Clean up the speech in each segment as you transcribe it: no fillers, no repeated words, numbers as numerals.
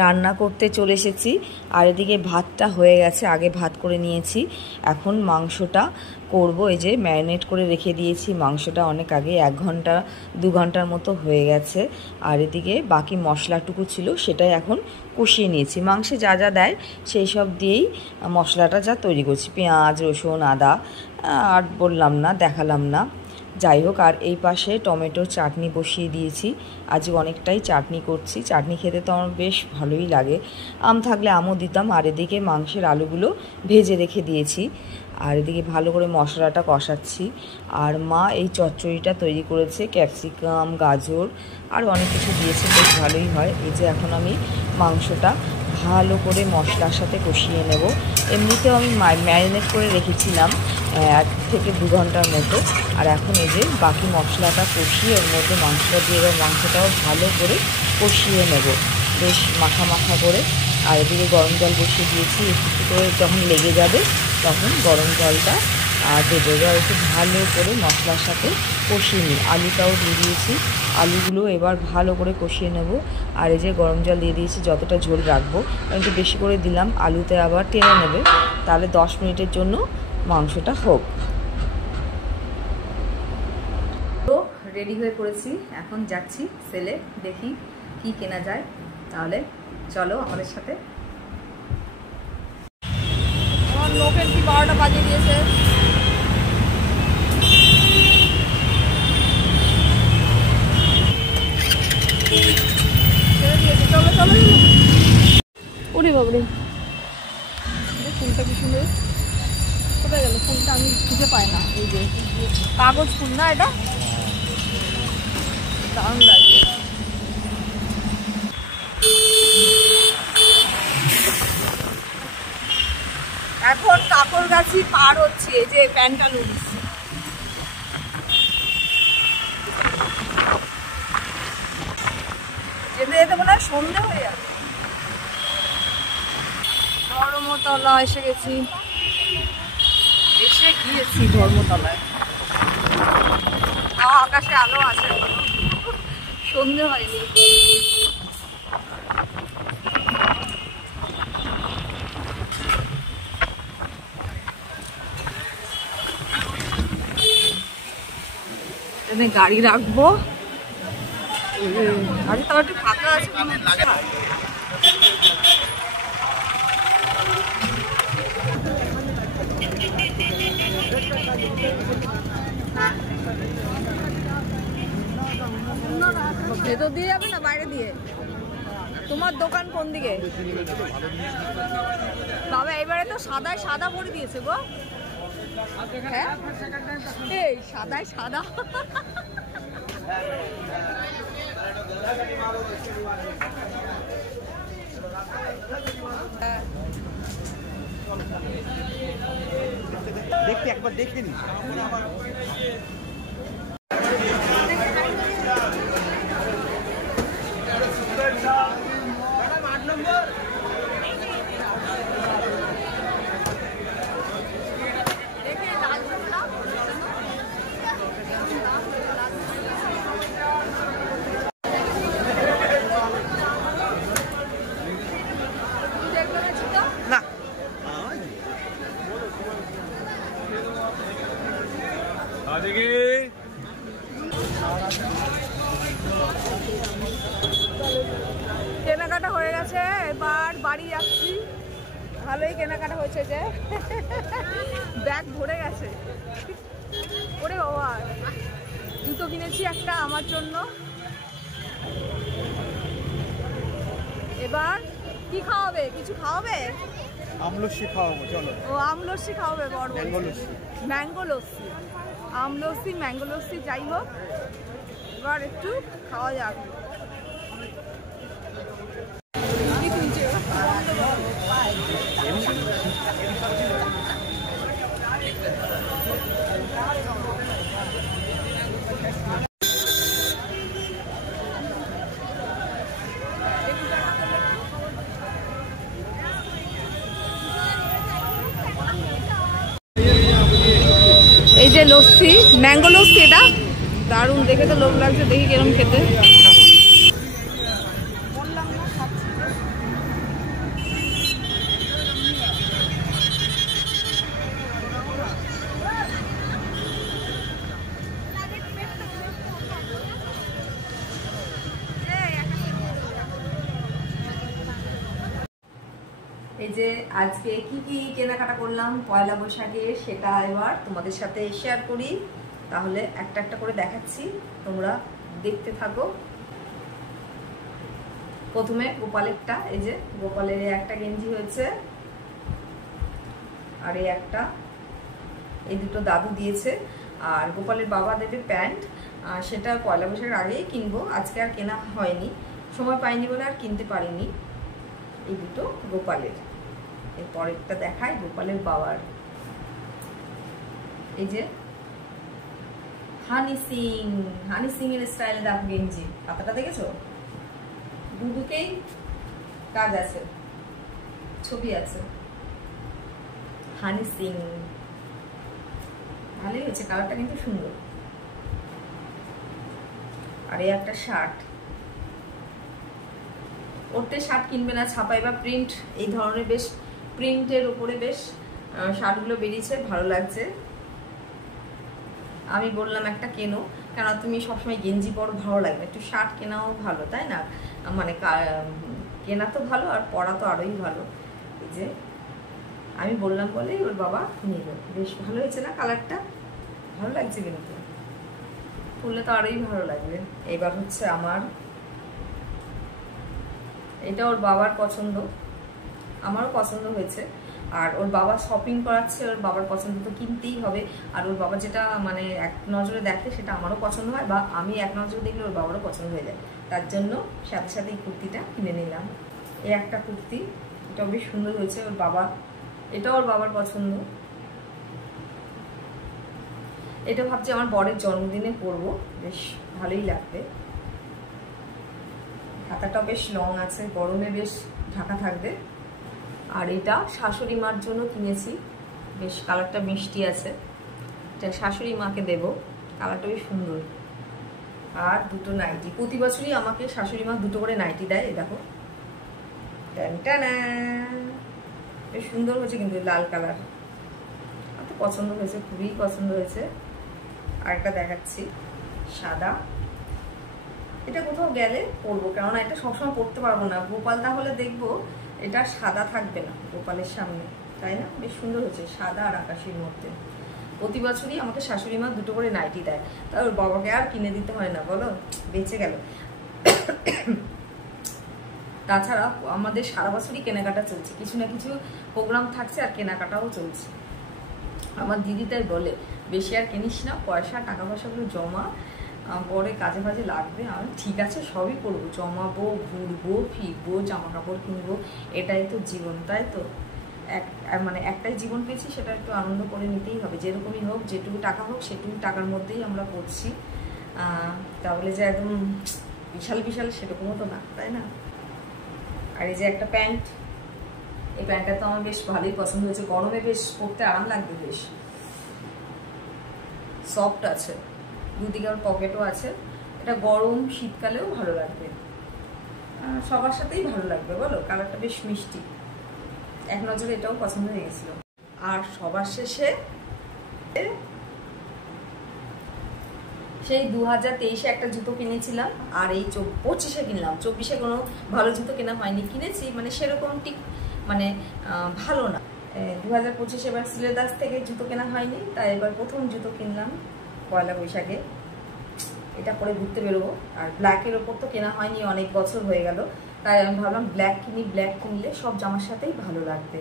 রান্না করতে চলে এসেছি। আর এদিকে ভাতটা হয়ে গেছে, আগে ভাত করে নিয়েছি। এখন মাংসটা করব। এই যে ম্যারিনেট করে রেখে দিয়েছি মাংসটা অনেক আগে, 1 ঘন্টা 2 ঘন্টার মতো হয়ে গেছে। আর এদিকে বাকি মশলাটুকু ছিল সেটাই এখন কষিয়ে নিয়েছি। মাংসে যা যা দেয় সেই সব দিয়েই মশলাটা যা তৈরি করছি, পেঁয়াজ রসুন আদা আর বললাম না, দেখালাম না। যাই হোক, আর এই পাশে টমেটোর চাটনি বসিয়ে দিয়েছি। আজ অনেকটাই চাটনি করছি, চাটনি খেতে তো আমার বেশ ভালোই লাগে। আম থাকলে আমও দিতাম। আর এদিকে মাংসের আলুগুলো ভেজে রেখে দিয়েছি। আর এদিকে ভালো করে মশলাটা কষাচ্ছি। আর মা এই চচ্চড়িটা তৈরি করেছে, ক্যাপসিকাম গাজর আর অনেক কিছু দিয়েছে, বেশ ভালোই হয়। এই যে এখন আমি মাংসটা ভালো করে মশলার সাথে কষিয়ে নেব। এমনিতেও আমি ম্যারিনেট করে রেখেছিলাম 1 থেকে 2 ঘন্টার মতো। আর এখন এই যে বাকি মশলাটা কষিয়ে ওর মধ্যে মাংসটা দিয়ে এবার মাংসটাও ভালো করে কষিয়ে নেব, বেশ মাখা মাখা করে। আর এদিকে গরম জল বসিয়ে দিয়েছি, একটু করে যখন লেগে যাবে তখন গরম জলটা দেবো। এবার একটু ভালো করে মশলার সাথে কষিয়ে নিই। আলুটাও দিয়ে দিয়েছি, আলুগুলো এবার ভালো করে কষিয়ে নেব। আর এই যে গরম জল দিয়ে দিয়েছি, যতটা ঝোল রাখবো, একটু বেশি করে দিলাম, আলুতে আবার টেনে নেবে। তাহলে 10 মিনিটের জন্য মাংসটা হোক। তো রেডি হয়ে পড়েছি, এখন যাচ্ছি সেলে, দেখি কি কেনা যায়। তাহলে চলো আমাদের সাথে। আমার লোকের কি 12টা বাজে দিয়েছে। চলো চলো। ওরে বাবরে, ফুলটা কি সুন্দর। কোথায় গেল ফুলটা? আমি খুঁজে পাই না। এই যে কাগজ ফুল না, এটা দারুণ লাগছে। এখন কাকরগাছি পার হচ্ছে, এই যে প্যান্টালুন্স। যেতে যেতে মনে হয় সন্ধে হয়ে যাবে। ধর্মতলা এসে গেছি, ধর্মতলায়। আকাশে আলো আছে, সন্ধে হয়নি। গাড়ি রাখবো, গাড়ি তো একটু ফাঁকা আছে। ভেতর দিয়ে যাবে না বাইরে দিয়ে? তোমার দোকান কোন দিকে বাবা? এবারে তো সাদায় সাদা ভরে দিয়েছে গো। হ্যাঁ এই সাদায় সাদা। দেখতে একবার দেখে নি। কেনাকাটা হয়ে গেছে, এবার বাড়ি যাচ্ছি। ভালোই কেনাকাটা হয়েছে, যে ব্যাগ ভরে গেছে। ওরে বাবা, জুতো কিনেছি একটা আমার জন্য। এবার কি খাওয়াবে? কিছু খাওয়াবে? আমলস্যি খাওয়াবো, চলো। ও আমলস্যি খাওয়াবে, বড় ম্যাঙ্গো লস্যি। ম্যাঙ্গো লস্যি, আমলস্যি ম্যাঙ্গো লস্যি, যাই হোক এবার একটু খাওয়া যাক। এই যে লস্যি, ম্যাঙ্গো লস্যি, এটা দারুণ, দেখে তো লোভ লাগছে, দেখি কিরম খেতে। এই যে আজকে কি কি কেনাকাটা করলাম পয়লা বৈশাখে সেটা এবার তোমাদের সাথে শেয়ার করি। তাহলে একটা একটা করে দেখাচ্ছি, তোমরা দেখতে থাকো। প্রথমে গোপালেরটা, এই যে গোপালের একটা গেঞ্জি হয়েছে, আর এই একটা, এই দুটো দাদু দিয়েছে। আর গোপালের বাবা দেবে প্যান্ট, সেটা পয়লা বৈশাখের আগেই কিনবো, আজকে আর কেনা হয়নি, সময় পাইনি বলে আর কিনতে পারিনি। এই দুটো গোপালের। এর পরেরটা দেখাই গোপালের বাবার, এই যে হানি সিং এর স্টাইলে দেখো গেঞ্জি, হাতাটা দেখেছো? দুদিকেই কাজ আছে, ছবি আছে। হানি সিং ভালোই হয়েছে, কালারটা কিন্তু সুন্দর। আর এই একটা শার্ট, ওরতে শার্ট কিনবে না, ছাপাই বা প্রিন্ট, এই ধরনের বেশ প্রিন্টের উপরে বেশ শার্টগুলো বেরিয়েছে, ভালো লাগছে। আমি বললাম একটা কেনো, কেন তুমি সবসময় গেঞ্জি পরো, ভালো লাগবে, একটু শার্ট কেনাও ভালো, তাই না? মানে কেনা তো ভালো, আর পরা তো আরোই ভালো। এই যে আমি বললাম বলেই ওর বাবা নিল, বেশ ভালো হয়েছে না কালারটা? ভালো লাগছে, কিন্তু পরলে তো আরোই ভালো লাগবে। এবার হচ্ছে আমার, এটা ওর বাবার পছন্দ, আমারও পছন্দ হয়েছে। আর ওর বাবা শপিং করাচ্ছে, ওর বাবার পছন্দ তো কিনতেই হবে। আর ওর বাবা যেটা মানে এক নজরে দেখে সেটা আমারও পছন্দ হয়, বা আমি এক নজরে দেখলে ওর বাবারও পছন্দ হয়ে যায়। তার জন্য সাথে সাথে এই কুর্তিটা কিনে নিলাম। এই একটা কুর্তি, এটাও বেশ সুন্দর হয়েছে, ওর বাবা, এটাও ওর বাবার পছন্দ। এটা ভাবছি আমার বরের জন্মদিনে পরবো, বেশ ভালোই লাগবে। হাতাটা বেশ লং আছে, গরমে বেশ ঢাকা থাকবে। আর এটা শাশুড়ি মার জন্য কিনেছি, বেশ কালারটা মিষ্টি আছে, এটা শাশুড়ি মাকে দেব, কালারটা বেশ সুন্দর। আর দুটো নাইটি, প্রতি বছরই আমাকে শাশুড়ি মা দুটো করে নাইটি দেয়। দেখো, বেশ সুন্দর হয়েছে কিন্তু, লাল কালার, আমার তো পছন্দ হয়েছে, খুবই পছন্দ হয়েছে। আর একটা দেখাচ্ছি সাদা, এটা কোথাও গেলে পরবো, কেননা এটা সবসময় পরতে পারবো না। গোপাল তাহলে দেখবো এটা সাদা থাকবে না গোপালের সামনে, তাই না? বেশ সুন্দর হয়েছে, সাদা আর আকাশের মধ্যে। প্রতি বছরই আমাকে শাশুড়ি মা দুটো করে নাইটি দেয়, তাই ওর বাবাকে আর কিনে দিতে হয় না, বলো, বেঁচে গেল। তাছাড়া আমাদের সারা বছরই কেনাকাটা চলছে, কিছু না কিছু প্রোগ্রাম থাকছে আর কেনাকাটাও চলছে। আমার দিদি তাই বলে, বেশি আর কিনিস না, টাকা পয়সাগুলো জমা, পরে কাজে ফাজে লাগবে। আমি ঠিক আছে, সবই করবো, জমাবো, ঘুরবো, ফিরবো, জামা কাপড় কিনবো, এটাই তো জীবন, তাই তো? মানে একটাই জীবন পেয়েছি, সেটা একটু আনন্দ করে নিতেই হবে, যেরকমই হোক, যেটুকু টাকা হোক সেটুকু টাকার মধ্যেই আমরা করছি। তাহলে যে একদম বিশাল বিশাল সেরকমও তো না, তাই না? আর এই যে একটা প্যান্ট, এই প্যান্টটা তো আমার বেশ ভালোই পছন্দ হয়েছে, গরমে বেশ পরতে আরাম লাগবে, বেশ সফট আছে, দুদিকে আর পকেটও আছে। এটা গরম শীতকালেও ভালো লাগবে, সবার সাথেই ভালো লাগবে, বলো? কালারটা বেশ মিষ্টি, এক নজরে এটাও পছন্দ হয়ে গেছিল। আর সবার শেষে সেই 2023-এ একটা জুতো কিনেছিলাম, আর এই 25-এ কিনলাম। 24-এ কোনো ভালো জুতো কেনা হয়নি, কিনেছি মানে সেরকম ঠিক মানে ভালো না। 2025 এবার সিলেদাস থেকে জুতো কেনা হয়নি, তাই এবার প্রথম জুতো কিনলাম পয়লা বৈশাখে। এটা পরে ঘুরতে বেরোবো। আর ব্ল্যাকের ওপর তো কেনা হয়নি, অনেক বছর হয়ে গেল, তাই আমি ভাবলাম ব্ল্যাক কিনি, ব্ল্যাক কিনলে সব জামার সাথেই ভালো লাগবে।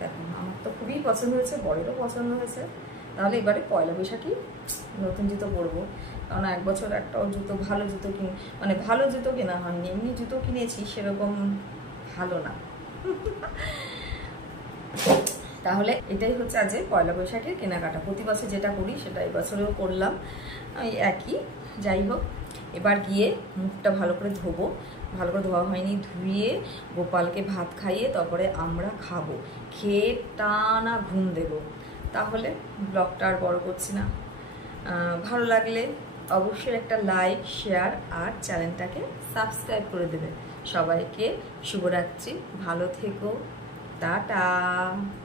দেখুন, আমার তো খুবই পছন্দ হয়েছে, বড়েরও পছন্দ হয়েছে। তাহলে এবারে পয়লা বৈশাখী নতুন জুতো পরবো, কারণ এক বছর একটাও জুতো, ভালো জুতো মানে ভালো জুতো কেনা হয়নি, এমনি জুতো কিনেছি, সেরকম ভালো না। তাহলে এটাই হচ্ছে আজ পয়লা বৈশাখের কেনাকাটা। প্রতি বছর যেটা করি সেটা এবছরেও করলাম, একই। যাই হোক, এবার গিয়ে মুখটা ভালো করে ধোবো, ভালো করে ধোয়া হয়নি, ধুয়ে গোপালকে ভাত খাইয়ে তারপরে আমরা খাবো, খেয়ে টানা ঘুম দেবো। তাহলে ব্লগটা আর বড় করছি না, ভালো লাগলে অবশ্যই একটা লাইক, শেয়ার আর চ্যানেলটাকে সাবস্ক্রাইব করে দেবে। সবাইকে শুভরাত্রি, ভালো থেকো, টাটা।